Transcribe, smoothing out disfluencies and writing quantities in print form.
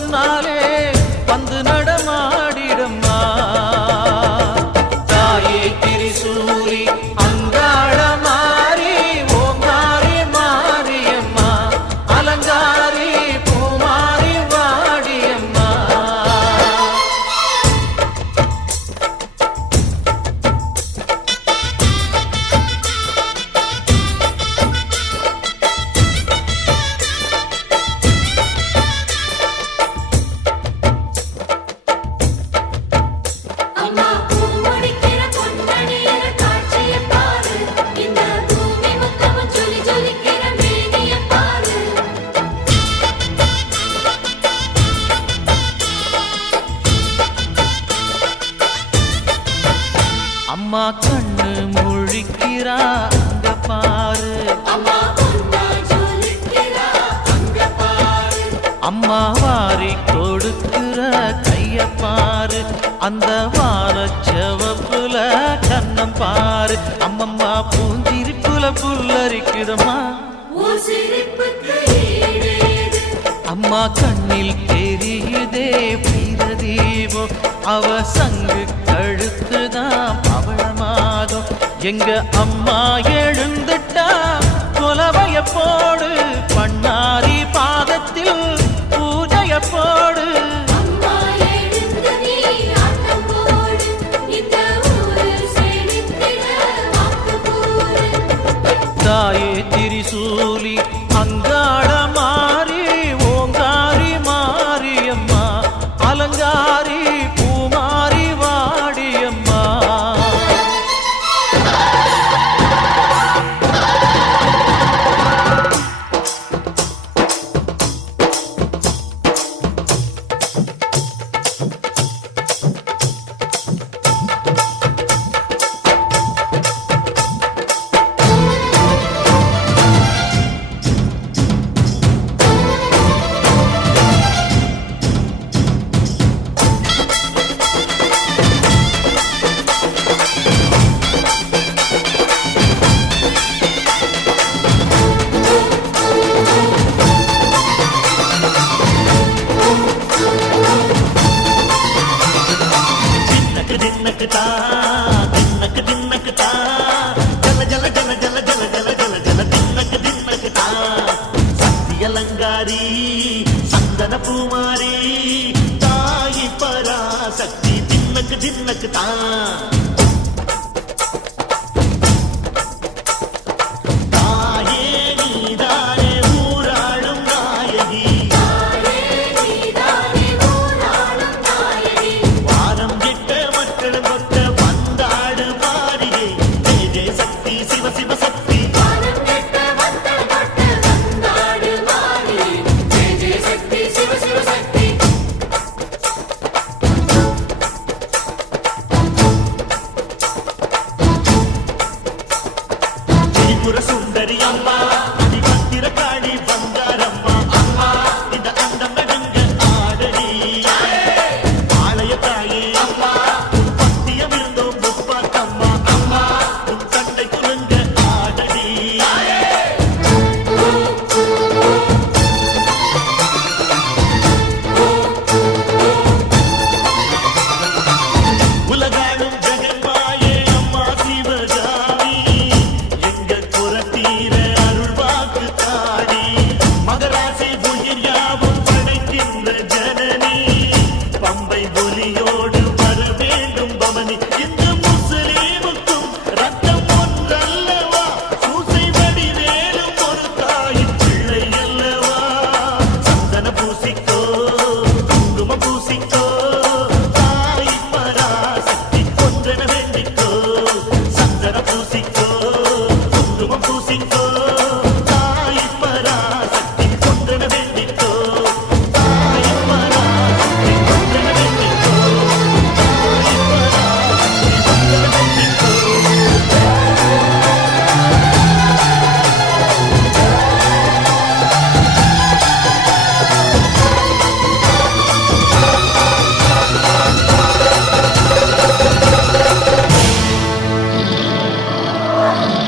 முன்னாலே வந்து நடமாடிடம்மா. தாயே திரிசூலி அங்காள மாறி ஓங்காரி மாரியம்மா, அலங்காரி பூமாரி வாடியம்மா. அம்மா கண்ணு முழிக்கிறா அங்க பாரு, அம்மா வாரி கொடுக்கிற கைய பாரு, அந்த வாரச்சவப்புல கண்ணம் பாரு. அம்மம்மா பூஞ்சிரிப்புல புல்லரிக்குதம்மா, அம்மா கண்ணில் தெரியுதே வீரதீபம், அவ சங்கு கழுத்துதான் பவளமாகும். எங்க அம்மா எழுந்துட்டா கொலவைய போடு, பண்ணாரி பாதத்தில் பூஜைய போடு. தாயே திரிசூலி அங்காள மாறி ஓங்காரி மாரியம்மா, அலங்காரி பூமாரி வாடியம்மா. அலங்காரி சந்தன பூமாரி தாயி பராசக்தி தின்னக்கு தின்னக்கு தான்.